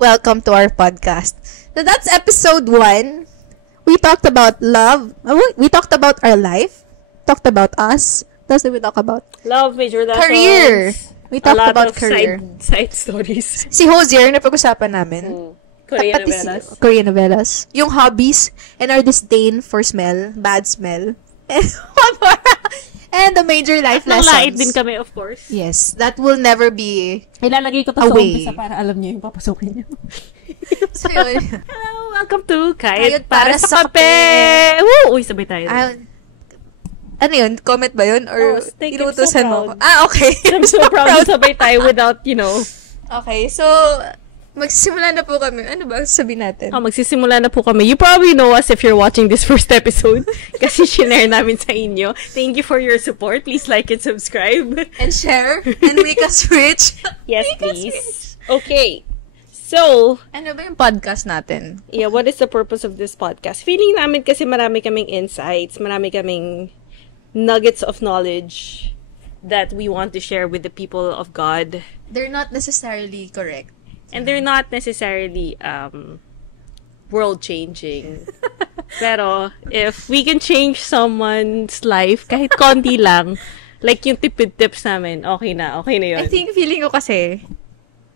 welcome to our podcast. So that's episode 1. We talked about love. We talked about our life. Talked about us. That's what we talk about. Love, major lessons. Career. We talked about career. Side stories. Si Hosier, napag-usapan namin. Korean novelas. Korean novelas. Yung hobbies and our disdain for smell. Bad smell. And what more? And the major life lessons. Nalait din kami, of course. Yes. That will never be ilalagay ko to sa umpisa para alam niyo yung papasukin niyo. So, yun. Hello, welcome to Kayod Kayod para para sa sa Kape! Woo! Uy, sabay tayo. Ano yun? Comment ba yun? Or inutusan mo? I'm so proud. Okay. I'm so proud na sabay tayo without, Okay, so, magsisimula na po kami. Ano ba sabihin natin? Magsisimula na po kami. You probably know us if you're watching this first episode kasi shinare namin sa inyo. Thank you for your support. Please like and subscribe. And share. And make us rich. Yes, please. Okay. So, ano ba yung podcast natin? Yeah, what is the purpose of this podcast? Feeling namin kasi marami kaming insights, marami kaming nuggets of knowledge that we want to share with the people of God. They're not necessarily correct. And they're not necessarily world-changing. Pero, if we can change someone's life, kahit konti lang, like yung tipid tips namin, okay na yun. I think, feeling ko kasi,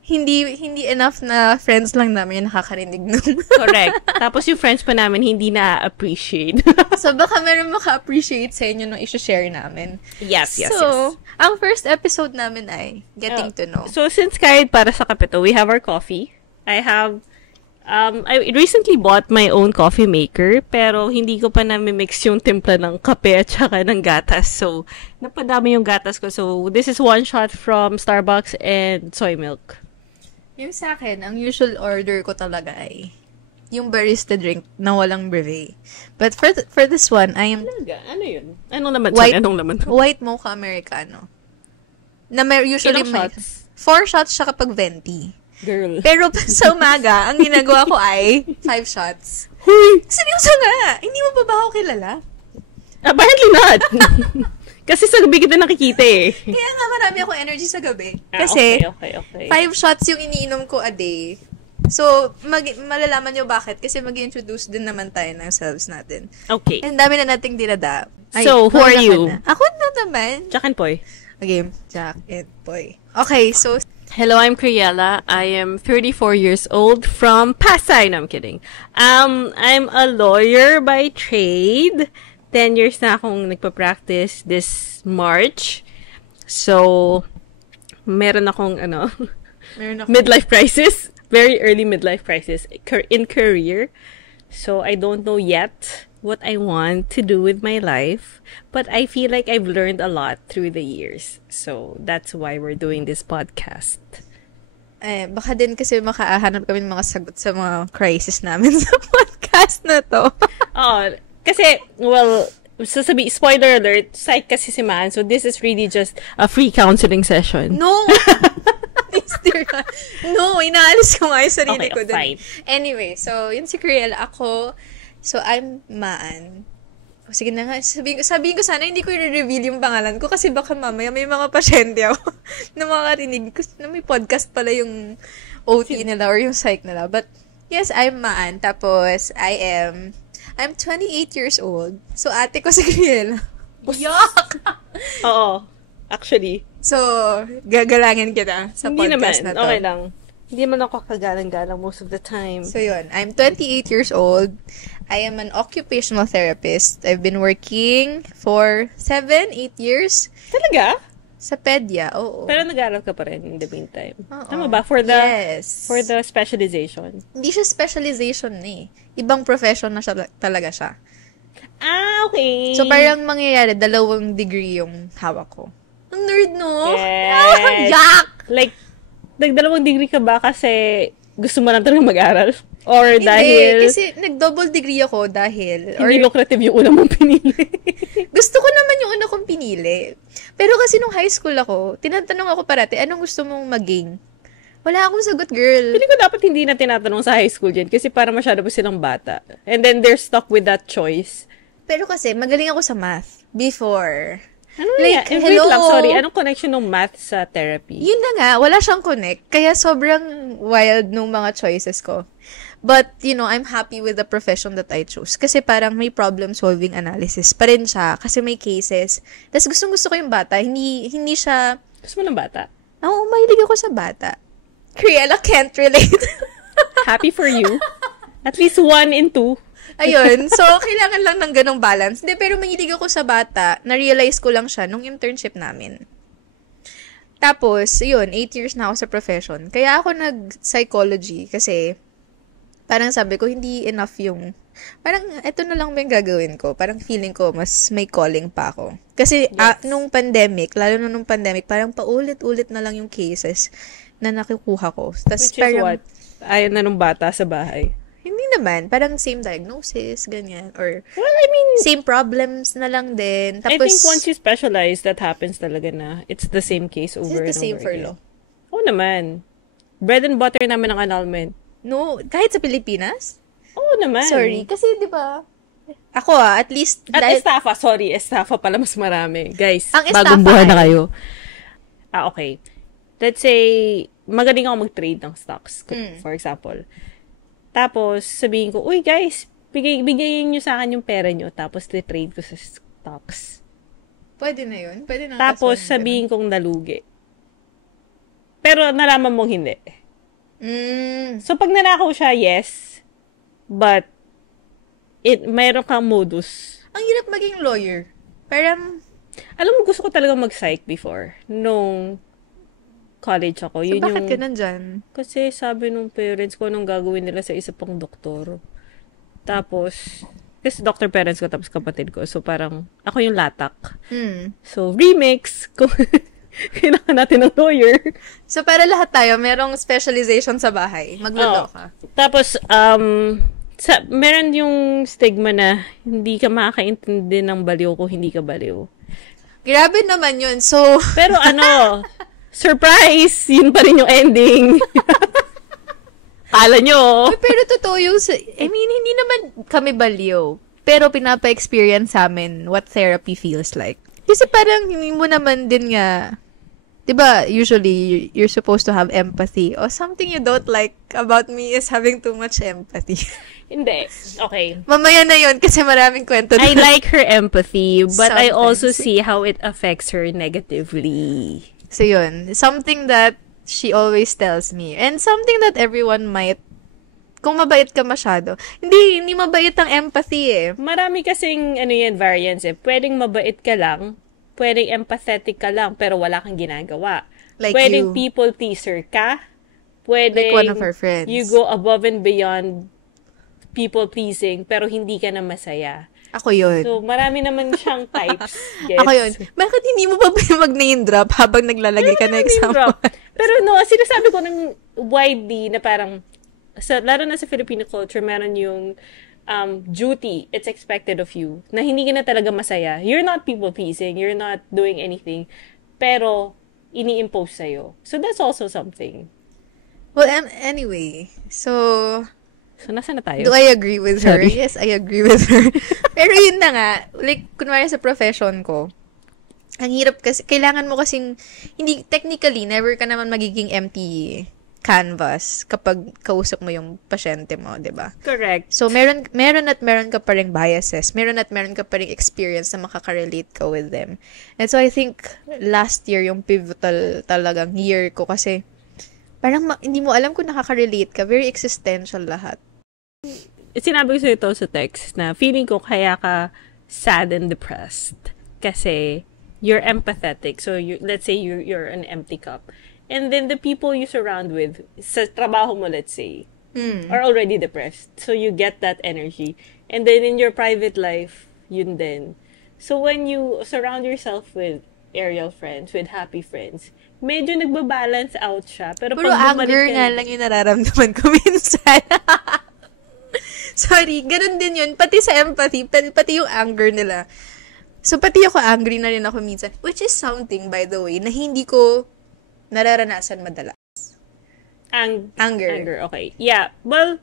hindi enough na friends lang namin yung nakakarinig nun. Correct. Tapos yung friends pa namin, hindi na-appreciate. So, baka meron maka-appreciate sa inyo nung i-share namin. Yes. So, ang first episode namin ay getting to know. So, since Kayod para sa Kape to, we have our coffee. I recently bought my own coffee maker, pero hindi ko pa na-mix yung timpla ng kape at saka ng gatas. So, napadami yung gatas ko. So, this is 1 shot from Starbucks and soy milk. Yung sa akin, ang usual order ko talaga ay yung barista drink na walang brevet. But for this one, I am... Ano yun? Anong laman? Anong laman? White mocha americano. Na usually Ilang shots? 4 shots siya kapag venti. Girl. Pero sa umaga, ang ginagawa ko ay 5 shots. Seryoso nga! Hindi mo ba ako kilala? Apparently not. Kasi sa gabi kita nakikita eh. Kaya nga marami akong energy sa gabi. Kasi, okay. 5 shots yung iniinom ko a day. So, malalaman nyo bakit. Kasi mag-introduce din naman tayo ng selves natin. Okay. And dami na nating dinada. So, who are you? Ako na naman. Jack and Poy. Okay, Jack and Poy. Okay, so... Hello, I'm Criella. I am 34 years old from Pasay. No, I'm kidding. I'm a lawyer by trade. 10 years na akong nagpa-practice this March. So, meron akong, midlife crisis. Very early midlife crisis in career. So, I don't know yet what I want to do with my life. But I feel like I've learned a lot through the years. So, that's why we're doing this podcast. Baka din kasi makahanap kami ng mga sagot sa mga crisis namin sa podcast na to. Kasi, spoiler alert, psych kasi si Man, so this is really just a free counseling session. No! No, inaalis ko nga yung sarili ko dun. Fine. Anyway, so, yun si Criella. Ako, so, I'm Maan. Sige na nga, sabihin ko sana, hindi ko i-reveal yung pangalan ko kasi baka mamaya may mga pasyente ako na makakarinig ko na may podcast pala yung OT nila or yung psych nila. But, yes, I'm Maan. Tapos, I'm 28 years old. So, ate ko si Criella. Yuck! Oo. Actually. So, gagalangin kita sa hindi podcast naman. na to. Okay lang. Hindi man ako kagalang-galang most of the time. So, yun. I'm 28 years old. I am an occupational therapist. I've been working for 7-8 years. Talaga? Sa Pedia, oo. Pero nag-aaral ka pa rin in the meantime. Oo. Tama ba? For the specialization. Hindi siya specialization eh. Ibang profession na siya, talaga siya. Okay. So, parang mangyayari, 2 degree yung hawak ko. Ang nerd, no? Yes. Yak! Like, 2 degree ka ba kasi gusto mo lang talaga mag-aral? Or Hindi, dahil... kasi nag-double degree ako dahil... Hindi lucrative yung una mong pinili. Gusto ko naman yung una kong pinili. Pero kasi nung high school ako, tinatanong ako parati, anong gusto mong maging? Wala akong sagot, girl. Pili ko dapat hindi na tinatanong sa high school dyan kasi para masyado pa silang bata. And then they're stuck with that choice. Pero kasi, magaling ako sa math before. Ano Like, yan? hello? Wait lang, sorry. Anong connection ng math sa therapy? Yun na nga, wala siyang connect. Kaya sobrang wild nung mga choices ko. But, I'm happy with the profession that I chose. Kasi parang may problem-solving analysis pa rin siya. Kasi may cases. Tapos gustong-gusto ko yung bata. Hindi siya... Gusto mo ng bata? Oo, mahilig ako sa bata. Kriela can't relate. Happy for you. At least 1 in 2. Ayun. So, kailangan lang ng ganong balance. Hindi, pero mahilig ako sa bata. Na-realize ko lang siya nung internship namin. Tapos, 8 years na ako sa profession. Kaya ako nag-psychology kasi parang sabi ko, hindi enough yung... Parang, eto na lang yung gagawin ko. Parang feeling ko, mas may calling pa ako. Kasi, nung pandemic, lalo na nung pandemic, parang paulit-ulit na lang yung cases na nakukuha ko. Tas, Which is what? Ayaw na nung bata sa bahay. Hindi naman. Parang same diagnosis, ganyan. Or, Well, I mean, same problems na lang din. Tapos, I think once you specialize, that happens talaga na. It's the same case over and over is it the same for again. law? Oo naman. Bread and butter namin ang annulment. No, kahit sa Pilipinas? Oo naman. Sorry, kasi di ba ako at least... At estafa, sorry. Estafa pala mas marami. Guys, Ang bagong estafa buhay na ay- kayo. Okay. Let's say, magaling ako mag-trade ng stocks, for example. Tapos, sabihin ko, uy guys, bigayin nyo sa akin yung pera nyo, tapos trade ko sa stocks. Pwede na yun. Pwede na. Tapos, sabihin kong nalugi. Pero, nalaman mong hindi. So, pag nanakaw siya, yes. But, mayroon kang modus. Ang hirap maging lawyer. Parang, Alam mo, gusto ko talaga mag-psych before. Nung college ako. so Yun bakit yung... ka nandyan? Kasi sabi nung parents ko, anong gagawin nila sa isa pang doktor. Tapos, kasi doctor parents ko, tapos kapatid ko. So, parang, ako yung latak. So, remix, kung kailangan natin ng lawyer. So, para lahat tayo, merong specialization sa bahay. Maglalaw ka. Tapos, meron yung stigma na hindi ka makakaintindi ng baliw kung hindi ka baliw. Grabe naman yun. So, Pero surprise! Yun pa rin yung ending. Kala nyo. pero totoo yung, hindi naman kami baliw. Pero pinapa-experience sa amin what therapy feels like. Kasi parang hindi mo naman din nga, 'di ba, usually you're supposed to have empathy. Or something you don't like about me is having too much empathy. Hindi. Okay. Mamaya na yun kasi maraming kwento I doon. like her empathy, but I also Sometimes. see how it affects her negatively. So yun, something that she always tells me. And something that everyone might, kung mabait ka masyado. Hindi mabait ang empathy eh. Marami kasing variance eh. Pwedeng mabait ka lang, pwedeng empathetic ka lang, pero wala kang ginagawa. Like Pwedeng you. people pleaser ka. Pwedeng Like one of our friends. you go above and beyond people pleasing, pero hindi ka na masaya. Ako yun. So, marami naman siyang types. Gets? Ako yun. Bakit hindi mo pa mag-name drop habang naglalagay ka ng example? Pero no, sinasabi ko ng widely na parang, lalo na sa Filipino culture, meron yung duty, it's expected of you, na hindi ka na talaga masaya. You're not people-pleasing, you're not doing anything, pero ini-impose sa'yo. So, that's also something. Well, anyway, so nasa na tayo? do I agree with her? Sorry. Yes, I agree with her. Pero yun na nga, like, kunwari sa profession ko, ang hirap kasi, kailangan mo kasing, hindi, technically, never ka naman magiging empty canvas kapag kausap mo yung pasyente mo, di ba? Correct. So, meron at meron ka pa ring biases. Meron at meron ka pa ring experience na makaka-relate ka with them. And so, I think, last year, yung pivotal talagang year ko kasi, parang hindi mo alam kung nakaka-relate ka. Very existential lahat. Sinabi ko sa ito sa text na feeling ko kaya ka sad and depressed kasi you're empathetic. So, let's say you're an empty cup. And then the people you surround with, sa trabaho mo, let's say, are already depressed. So, you get that energy. And then in your private life, yun din. So, when you surround yourself with aerial friends, with happy friends, medyo nagbabalance out siya. Pero Puro pag bumalik anger ka- nga lang yung nararamdaman ko minsan. Sorry, ganun din yun. Pati sa empathy, pati yung anger nila. So, pati ako angry na rin ako minsan. Which is something, by the way, na hindi ko nararanasan madalas. Anger. Anger, okay. Yeah, well,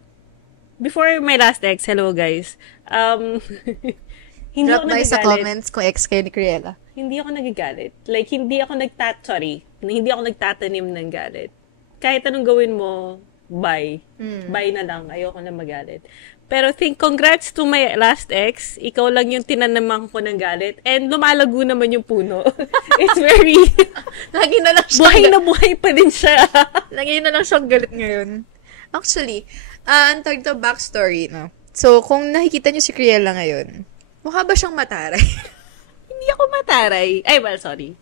before my last ex, hello guys. Hindi Drop ako by sa nagagalit. comments kung ex kayo ni Criela. hindi ako nagagalit. Like, hindi ako nagtatanim ng galit. Kahit anong gawin mo, bye. Bye na lang. Ayoko na magalit. Pero congrats to my last ex. Ikaw lang yung tinanaman ko ng galit. And lumalago naman yung puno. It's very... Lagi na lang siya. buhay na buhay pa din siya. Lagi na lang siyang galit ngayon. Actually, ang tawag to backstory, no? So, kung nakikita niyo si Criella ngayon, mukha ba siyang mataray? Hindi ako mataray. Ay, well, sorry.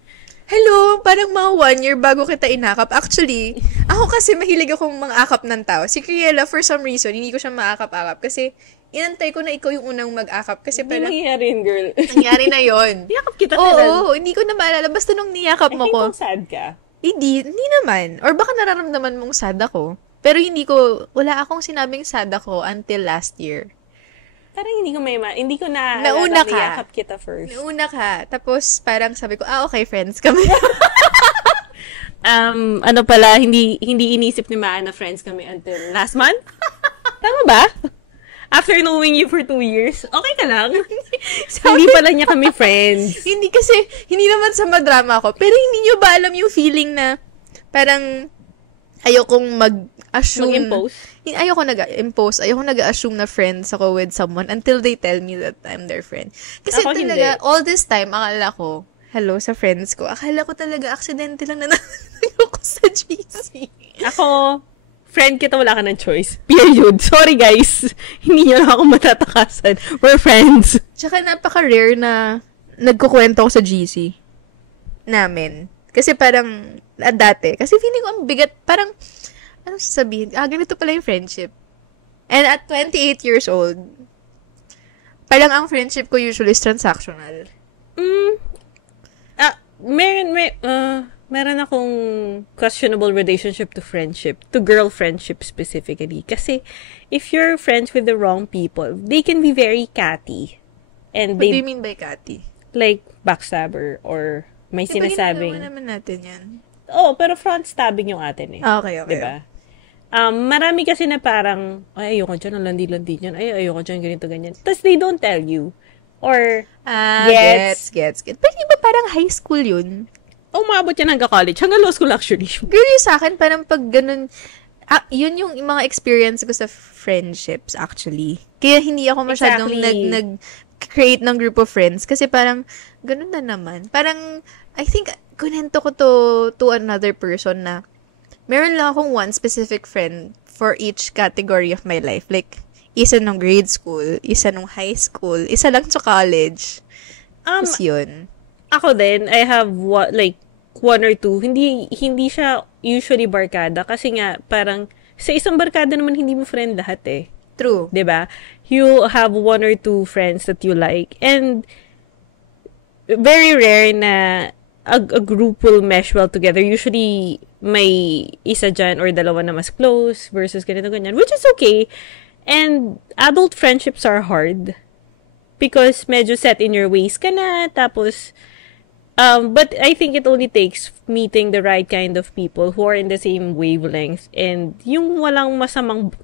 Hello, parang mga 1 year bago kita inakap. Actually, ako kasi mahilig akong mang-akap ng tao. Si Criella, for some reason, hindi ko siya maakap-akap. Kasi, inantay ko na ikaw yung unang mag-akap. Kasi Hindi parang, nangyari yun, girl. nangyari na yon. Niyakap kita Oo, hindi ko na maalala. Basta nung niyakap mo ko. I think sad ka. Hindi naman. Or baka nararamdaman mong sad ako. Pero wala akong sinabing sad ako until last year. Parang hindi ko na Nauna ka. niyakap kita first. Nauna ka. Tapos parang sabi ko, okay, friends kami. Ano pala, hindi inisip ni Maa na friends kami until last month? Tama ba? After knowing you for 2 years, okay ka lang? Hindi pala niya kami friends. hindi naman sa madrama ako. Pero hindi nyo ba alam yung feeling na parang ayokong mag-assume. Mag-impose? Ayoko nag-assume na friends ako with someone until they tell me that I'm their friend. Kasi Ako talaga, hindi. all this time, akala ko, hello sa friends ko, akala ko talaga, aksidente lang na nanalo ko sa GC. Ako, friend kita, wala ka ng choice. Period. Sorry guys. Hindi niyo na ako matatakasan. We're friends. Tsaka napaka-rare na nagkukwento ko sa GC namin. Kasi parang, dati, kasi feeling ko ang bigat, parang, ano sasabihin? Ganito pala yung friendship. And at 28 years old, parang ang friendship ko usually is transactional. Meron akong questionable relationship to friendship, to girl friendship specifically. Kasi, if you're friends with the wrong people, they can be very catty. And What do you mean by catty? like, backstabber, or may sinasabing... Diba naman natin yan? Pero front stabbing yung atin eh. Okay. Diba? Marami kasi na parang, ay, ayoko dyan, ang landi-landi dyan, ay, ayoko dyan, ganito, ganyan. Tapos they don't tell you. Or, gets. Pero iba parang high school yun. umabot yan hanggang college. Hanggang law school, actually. Girl, yung sa akin, parang pag ganun, yun yung mga experience ko sa friendships, actually. Kaya hindi ako masyadong Exactly. nag-create ng group of friends. Kasi parang, ganun na naman. Parang, I think, kunento ko to another person na, meron lang akong one specific friend for each category of my life. Like, isa nung grade school, isa nung high school, isa lang sa college. Tapos yun. Ako din, I have one or two. Hindi siya usually barkada kasi nga parang sa isang barkada naman hindi mo friend lahat eh. True. 'Di ba? You have one or two friends that you like, and very rare na a group will mesh well together. Usually may isa dyan or dalawa na mas close versus ganito ganyan, which is okay. And adult friendships are hard because medyo set in your ways ka na, tapos but I think it only takes meeting the right kind of people who are in the same wavelength, and yung walang masamang,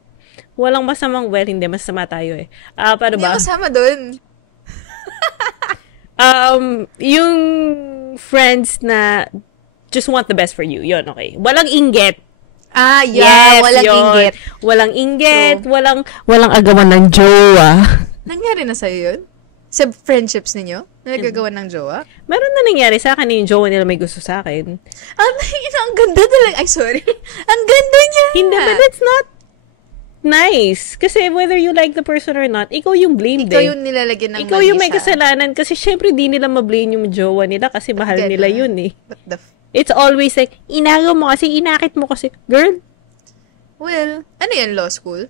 well, hindi, masama tayo eh. Paano Hindi ba? ako sama dun. Yung friends na just want the best for you, yun, okay. Walang inggit. Yeah, walang yun. inggit. Walang inggit, True. walang agawan ng jowa. Nangyari na sa'yo yun? Sa friendships ninyo? Na nagagawa ng jowa? Meron na nangyari sa akin, yung jowa nila may gusto sa akin. Ang ganda talaga. Ay, sorry. Ang ganda niya. Hindi, but it's not nice. Kasi whether you like the person or not, ikaw yung blamed Ikaw eh. yung nilalagyan ng Ikaw yung may mali sa- kasalanan kasi syempre di nila mablame yung jowa nila kasi mahal Ganun. nila yun eh. What the It's always like, inagaw mo kasi, inakit mo kasi. Girl, Well, ano yan, law school?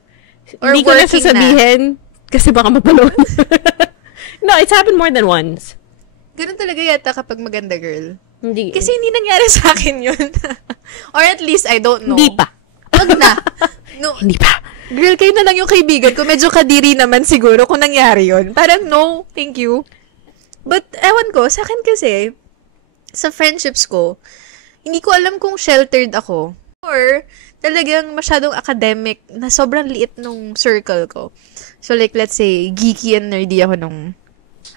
hindi ko na working sasabihin kasi baka mapalon. No, it's happened more than once. Ganun talaga yata kapag maganda girl. Hindi. Kasi hindi nangyari sa akin yun. Or at least, I don't know. Hindi pa. Wag na. No, Hindi pa. girl, kayo na lang yung kaibigan ko. Medyo kadiri naman siguro kung nangyari yun. Parang, no, thank you. But, ewan ko, sa akin kasi, sa friendships ko, hindi ko alam kung sheltered ako. Or, talagang masyadong academic na sobrang liit nung circle ko. So, like, let's say, geeky and nerdy ako nung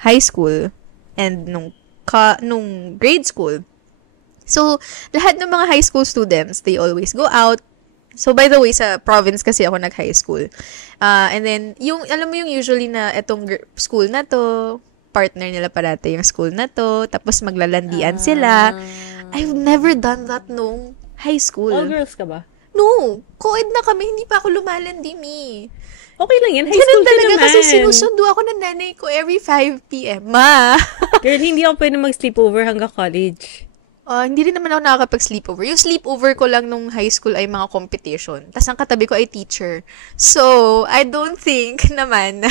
high school and nung nung grade school. So, lahat ng mga high school students, they always go out. So, by the way, sa province kasi ako nag-high school. And then, alam mo yung usually na itong school na to, partner nila parati yung school na to, tapos maglalandian sila. I've never done that nung high school. All girls ka ba? No. Co-ed na kami, hindi pa ako lumalandi, Mi. Okay lang yan. High Ganun school ka talaga naman. kasi sinusundo ako ng nanay ko every 5 p.m. Ma! Girl, hindi ako pwede mag-sleepover hanggang college. Hindi rin naman ako nakakapag-sleepover. Yung sleepover ko lang nung high school ay mga competition. Tapos ang katabi ko ay teacher. So, I don't think naman.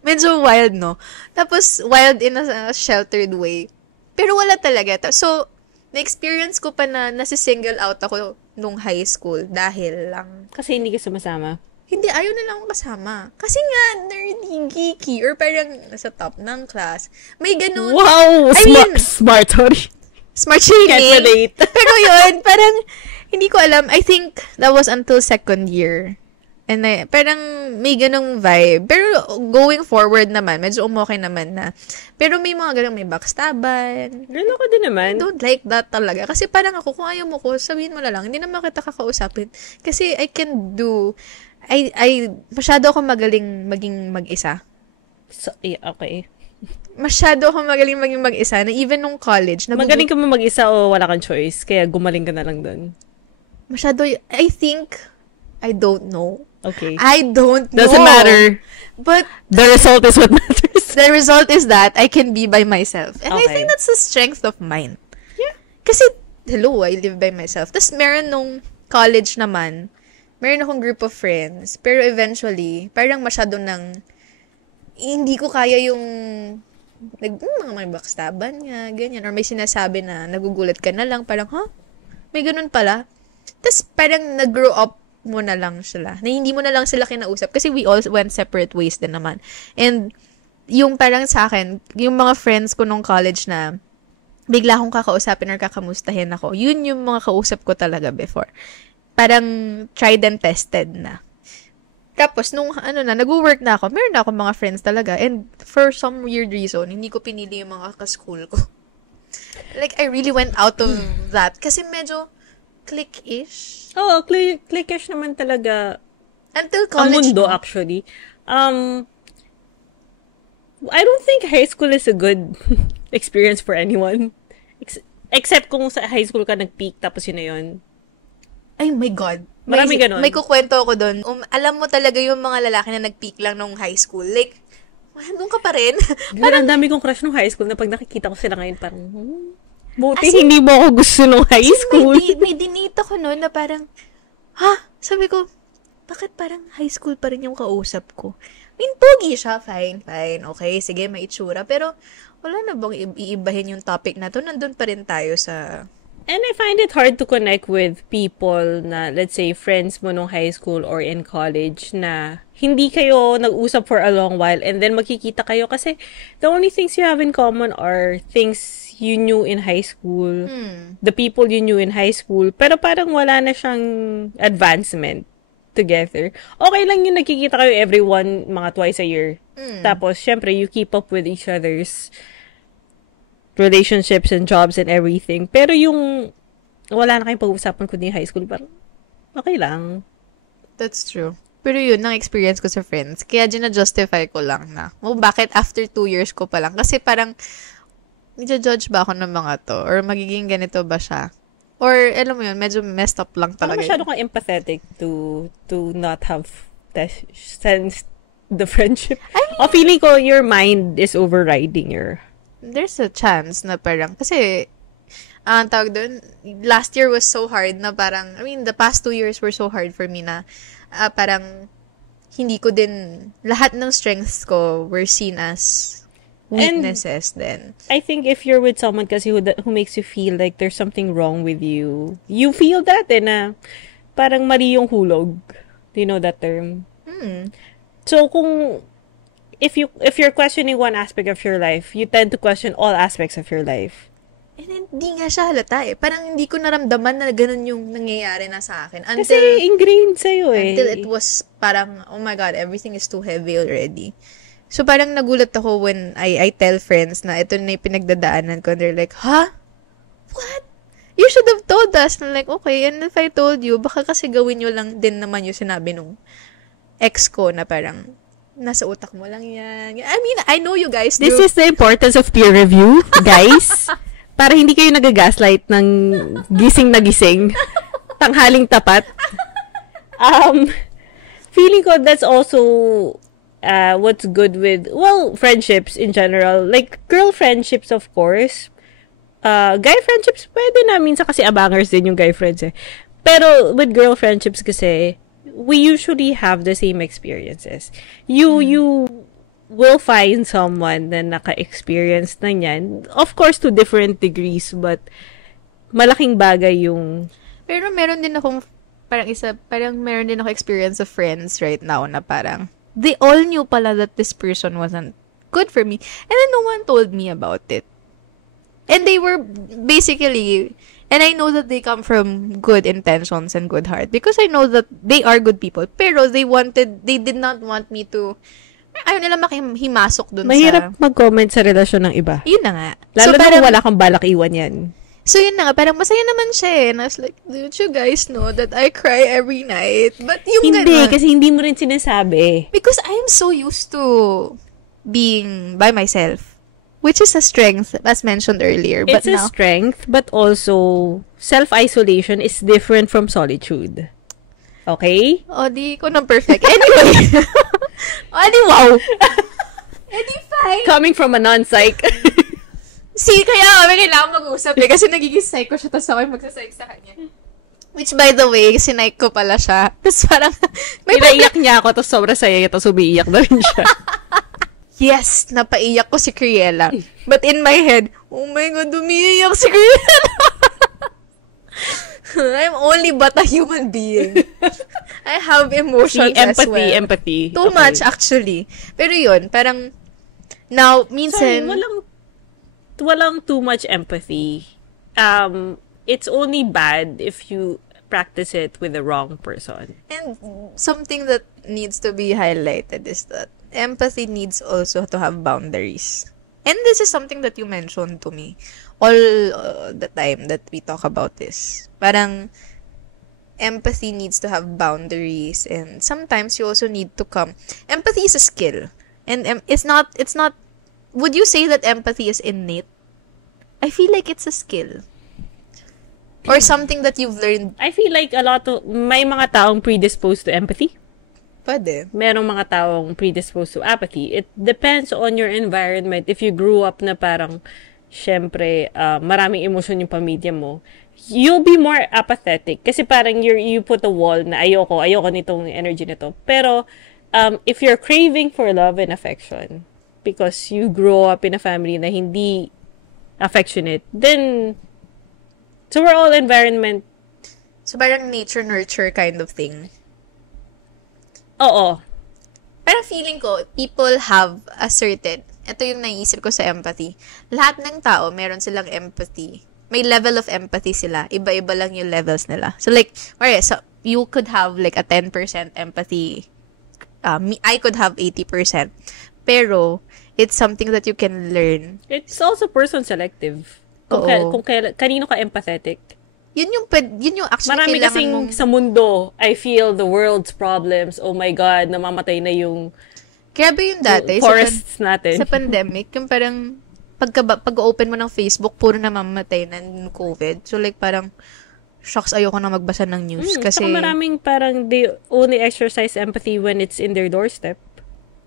Medyo wild, no? Tapos, wild in a sheltered way. Pero wala talaga. So, na-experience ko pa na nasi-single out ako nung high school dahil lang. Kasi hindi ka sumasama. Hindi, ayaw na lang ako kasama. Kasi nga, nerdy, geeky, or parang nasa top ng class. May ganun. Wow! I mean, smart, sorry. Smart shading. Can't relate. Pero yun, parang, hindi ko alam. I think that was until second year. And parang may ganung vibe. Pero going forward naman, medyo umokay naman na. Pero may mga ganung may backstaban. Girl, ako din naman. I don't like that talaga. Kasi parang ako, kung ayaw mo ko, sabihin mo na lang. Hindi naman kita kakausapin. Kasi I can do, masyado ako magaling maging mag-isa. So, yeah, okay. Masyado ako magaling maging mag-isa na even nung college. Magaling ka mo mag-isa o wala kang choice, kaya gumaling ka na lang dun. Masyado, I don't know. Okay. I don't know. Doesn't matter. But The result is what matters. the result is that I can be by myself. And I Okay. think that's a strength of mine. Yeah. Kasi, hello, I live by myself. Tapos meron nung college naman, meron akong group of friends. Pero eventually, parang masyado nang, hindi ko kaya yung, mga may backstaban nga, ganyan. Or may sinasabi na nagugulat ka na lang, parang, may ganun pala. Tapos parang nag-grow up mo na lang sila. Na hindi mo na lang sila kinausap. Kasi we all went separate ways din naman. And, yung parang sa akin, yung mga friends ko nung college na, bigla akong kakausapin or kakamustahin ako, yun yung mga kausap ko talaga before. Parang tried and tested na. Tapos, nung nag-work na ako, meron na ako mga friends talaga. And for some weird reason, hindi ko pinili yung mga ka-school ko. Like, I really went out of that. Kasi medyo click-ish. Oo, click-ish naman talaga. Until Ang college. mundo, actually. I don't think high school is a good experience for anyone. Except kung sa high school ka nag-peak, tapos yun na yun. Ay, my God. Marami ganun. May kukwento ako doon. Alam mo talaga yung mga lalaki na nag-peak lang nung high school. Like, doon ka pa rin. Parang ang dami kong crush nung high school na pag nakikita ko sila ngayon, parang, buti hindi mo ako gusto nung high school. May dinita ko noon na parang, sabi ko, bakit parang high school pa rin yung kausap ko? I mean, pogi siya, fine, okay, sige, may itsura, pero wala na bang iibahin yung topic na to? Nandun pa rin tayo sa... And I find it hard to connect with people na, let's say, friends mo nung high school or in college na hindi kayo nag-usap for a long while and then magkikita kayo kasi the only things you have in common are things you knew in high school, the people you knew in high school, pero parang wala na siyang advancement together. Okay lang yung nagkikita kayo everyone mga twice a year. Tapos, syempre, you keep up with each other's relationships and jobs and everything. Pero yung wala na kayong pag-uusapan kundi high school, parang okay lang. That's true. Pero yun, ang experience ko sa friends. Kaya gina-justify ko lang na, bakit after 2 years ko pa lang? Kasi parang, i-judge ba ako ng mga to? Or magiging ganito ba siya? Or, alam mo yun, medyo messed up lang talaga. Parang masyado kang empathetic to not have sense the friendship. Feeling ko your mind is overriding your... There's a chance na parang, kasi, ang tawag doon, last year was so hard na parang, the past 2 years were so hard for me na, parang, hindi ko din, lahat ng strengths ko were seen as weaknesses then. I think if you're with someone kasi who makes you feel like there's something wrong with you, you feel that na parang mali yung hulog. Do you know that term? So, if you're questioning one aspect of your life, you tend to question all aspects of your life. And hindi nga siya halata eh. Parang hindi ko naramdaman na ganun yung nangyayari na sa akin. Kasi ingrained sa'yo eh. Until it was parang, oh my God, everything is too heavy already. So, parang nagulat ako when I tell friends na ito na yung pinagdadaanan ko. And they're like, huh? What? You should have told us. And I'm like, okay, and if I told you, baka kasi gawin nyo lang din naman yung sinabi nung ex ko na parang, nasa utak mo lang yan. I mean, I know you guys do. This is the importance of peer review, guys. Para hindi kayo nagagaslight ng gising na gising. Tanghaling tapat. Feeling ko that's also what's good with, well, friendships in general. Like, girl friendships, of course. Guy friendships, pwede na. Minsan kasi abangers din yung guy friends eh. Pero with girl friendships kasi, we usually have the same experiences. You will find someone na naka-experience na yan. Of course, to different degrees, but malaking bagay yung... Pero meron din akong, parang meron din ako experience of friends right now na parang, they all knew pala that this person wasn't good for me. And then no one told me about it. And they were basically, and I know that they come from good intentions and good heart because I know that they are good people. Pero they did not want me to, ayaw nila himasok dun Mahirap mag-comment sa relasyon ng iba. Yun na nga. Lalo na kung wala kang balak iwan yan. So, yun na nga. Parang masaya naman siya eh. And I was like, don't you guys know that I cry every night? But yung Hindi, kasi hindi mo rin sinasabi. Because I'm so used to being by myself. Which is a strength, as mentioned earlier. But It's a strength, but also, self-isolation is different from solitude. Okay? O, di ko nang perfect. Anyway. O, di wow. di fine. Coming from a non-psych. Kaya kami kailangan mag-usap eh. Kasi nagiging psych ko siya, tapos ako yung magsa-psych sa kanya. Which, by the way, sinike ko pala siya. Tapos parang, Pinaiyak niya ako, tapos sobrang saya niya, tapos umiiyak na rin siya. Yes, napaiyak ko si Criella. But in my head, oh my God, umiiyak si Criella. I'm only but a human being. I have emotions as well. Empathy. Too much, actually. Pero yun, parang, now, minsan... Sorry, walang too much empathy. It's only bad if you practice it with the wrong person. And something that needs to be highlighted is that empathy needs also to have boundaries. And this is something that you mentioned to me all the time that we talk about this. Parang empathy needs to have boundaries, and sometimes you also need to come. Empathy is a skill. And it's not would you say that empathy is innate? I feel like it's a skill. Or something that you've learned. I feel like may mga taong predisposed to empathy. Pwede. Merong mga taong predisposed to apathy. It depends on your environment. If you grew up na parang, syempre, maraming emotion yung pamilya mo, you'll be more apathetic. Kasi parang you put a wall na ayoko nitong energy nito. Pero, if you're craving for love and affection, because you grow up in a family na hindi affectionate, then, so we're all environment. So, parang nature-nurture kind of thing. Oo. Pero feeling ko, people have a certain, ito yung naisip ko sa empathy. Lahat ng tao, meron silang empathy. May level of empathy sila. Iba-iba lang yung levels nila. So, like, alright, so, you could have, like, a 10% empathy. I could have 80%. Pero, it's something that you can learn. It's also person selective. Kung kanino ka empathetic. Yun yung actually marami kailangan kasing mong... sa mundo, I feel the world's problems. Oh my God, namamatay na yung Grabe yung dati. Forests natin. Sa pandemic, yung parang pag-open mo ng Facebook, puro namamatay na ng COVID. So like parang, shocks, ayoko na magbasa ng news. Kasi saka maraming parang they only exercise empathy when it's in their doorstep.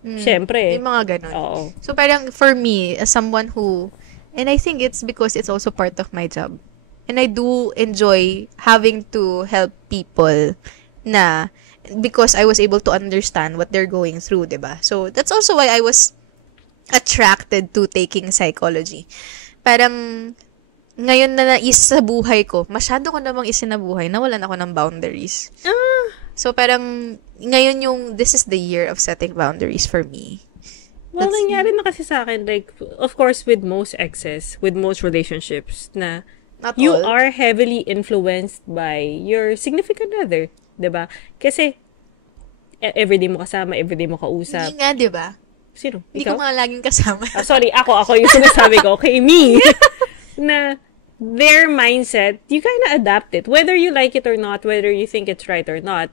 Siyempre. Yung mga ganun. Oo. So parang for me, as someone who, and I think it's because it's also part of my job. And I do enjoy having to help people na because I was able to understand what they're going through, diba? So that's also why I was attracted to taking psychology. Parang ngayon na isa sa buhay ko, masyado ko namang isinabuhay, nawalan ako ng boundaries. So parang ngayon yung this is the year of setting boundaries for me. Well, nangyari na kasi sa akin, like, of course, with most exes, with most relationships, na Not you all. are heavily influenced by your significant other. Diba? Kasi, everyday mo kasama, everyday mo kausap. Hindi nga, diba? Sino? Hindi Ikaw? ko nga laging kasama. Sorry, ako yung sinasabi ko. Okay, me. Na their mindset, you kind of adapt it. Whether you like it or not, whether you think it's right or not,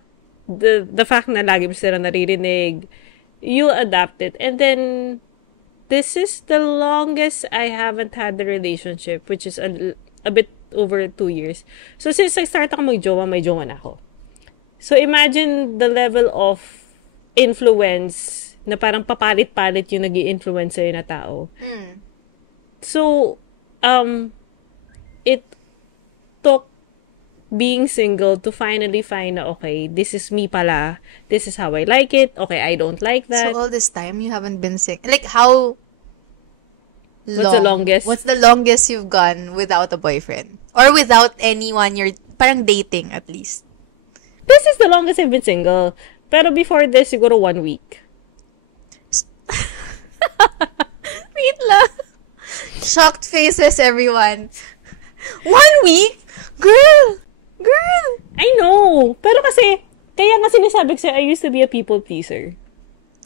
the fact na lagi mo sila naririnig, you'll adapt it. And then, this is the longest I haven't had the relationship, which is a bit over 2 years. So, since I start ako mag-jowa, may jowa na ako. So, imagine the level of influence na parang papalit-palit yung nag-i-influence sa'yo na tao. So, it took being single to finally find na, okay, this is me pala. This is how I like it. Okay, I don't like that. So, all this time, you haven't been sick? Like, how long? What's the longest? What's the longest you've gone without a boyfriend? Or without anyone you're, parang dating at least? This is the longest I've been single. Pero before this, siguro 1 week. Wait lang. Shocked faces, everyone. 1 week? Girl! I know! Pero kasi, kaya nga sinasabi ko sa'yo, I used to be a people pleaser.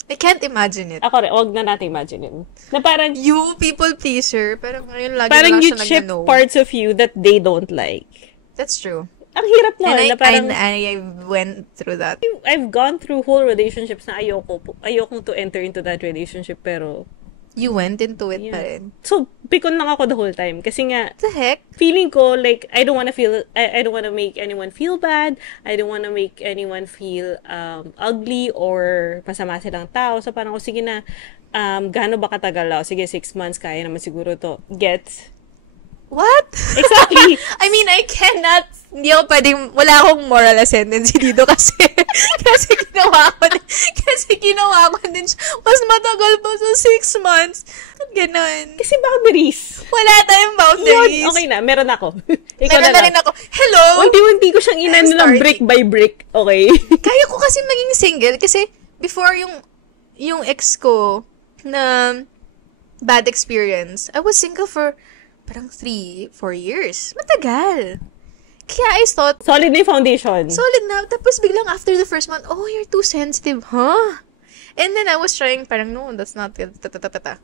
I can't imagine it. Ako rin, huwag na natin imagine na parang, You, people pleaser, pero ngayon lagi parang na lang you siya chip nag-no. parts of you that they don't like. That's true. Ang hirap nun, And na parang, I went through that. I've gone through whole relationships na ayokong to enter into that relationship, pero, You went into it pa yeah. rin. So, pikon lang ako the whole time. Kasi nga, What the heck? feeling ko, like, I don't wanna make anyone feel bad. I don't wanna make anyone feel ugly or masama silang tao. So, parang, sige na, gaano ba katagal ako? Sige, 6 months, kaya naman siguro to. Gets? What? Exactly. I mean, I cannot, hindi ako pwedeng, wala akong moral ascendancy dito kasi, kasi ginawa ko din siya. Mas matagal pa sa 6 months. At ganun. Kasi boundaries. Wala tayong boundaries. Yun, okay na, meron ako. Ikaw Meron na rin ako. Hello? Unti-unti ko siyang inano ng brick by brick. Okay? Kaya ko kasi maging single kasi before yung ex ko na bad experience, I was single for parang 3-4 years. Matagal. Kaya I thought, Solid na yung foundation. solid na. Tapos biglang after the first month, oh, you're too sensitive, huh? And then I was trying, parang, no, that's not it.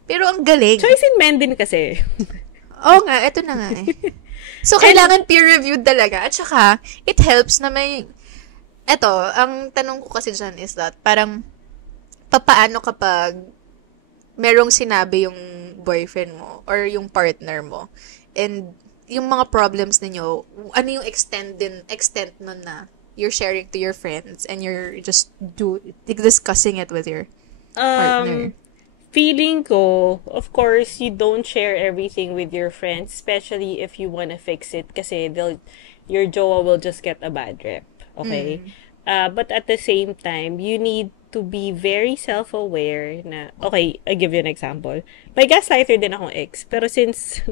Pero ang galing. Choice in men din kasi. Oo nga, eto na nga eh. So, kailangan peer-reviewed talaga. At saka, it helps na may, eto, ang tanong ko kasi dyan is that, parang, papaano kapag merong sinabi yung boyfriend mo or yung partner mo and yung mga problems ninyo, ano yung extent nun na you're sharing to your friends and you're just discussing it with your partner? Feeling ko, of course, you don't share everything with your friends, especially if you wanna fix it kasi your jowa will just get a bad rep. Okay? But at the same time, you need to be very self-aware na, okay, I'll give you an example. May gaslighter din akong ex, pero since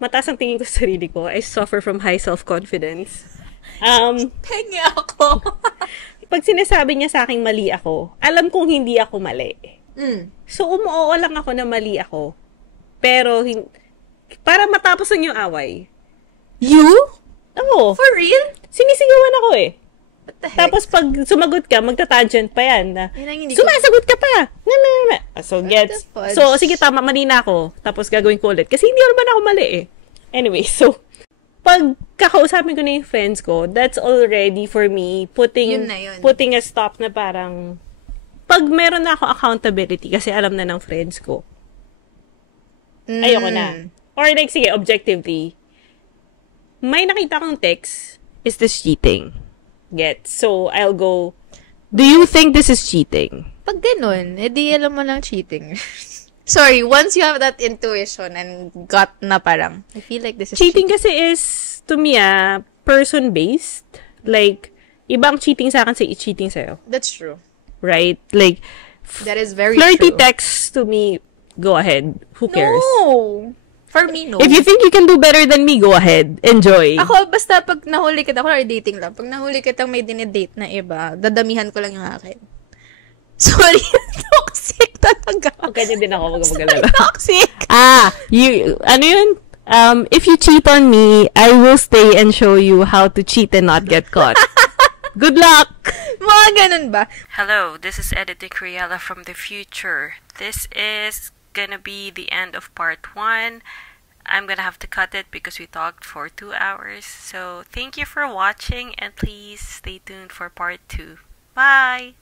mataas ang tingin ko sa sarili ko, I suffer from high self-confidence. Penge ako. Pag sinasabi niya sa akin mali ako, alam kong hindi ako mali. So, umuoo lang ako na mali ako. Pero, para matapos lang yung away. You? Oo. For real? Sinisigawan ako eh. What the heck? Tapos pag sumagot ka, magta-tangent pa yan na, Yun ang hindi ko- sumasagot ka pa! So, gets. the fudge? So, sige, tama, mali na ako. Tapos gagawin ko ulit. Kasi hindi naman ako mali eh. Anyway, so, pag kakausapin ko na yung friends ko, that's already for me Yun na yun. putting a stop na parang, pag meron na ako accountability, kasi alam na ng friends ko, ayoko na. Or like, sige, objectively, may nakita kong text, is this cheating? Get. So, I'll go, do you think this is cheating? Pag ganun, edi alam mo lang cheating. Sorry, once you have that intuition and got na parang, I feel like this is Cheating kasi is, to me, person-based. Like, ibang cheating sa akin sa cheating sa'yo. That's true. Right? Like, That is very flirty true. texts to me, go ahead. Who cares? No! For me, no. If you think you can do better than me, go ahead. Enjoy. Ako, basta pag nahuli kita, or dating lang, pag nahuli kitang may dinedate na iba, dadamihan ko lang yung akin. Sorry, toxic talaga. Ganyan din ako, mag-alala. Toxic! Ano yun? If you cheat on me, I will stay and show you how to cheat and not get caught. Good luck! Mga ganun ba? Hello, this is Editing Criella from the future. This is gonna be the end of part 1. I'm gonna have to cut it because we talked for 2 hours. So thank you for watching and please stay tuned for part 2. Bye!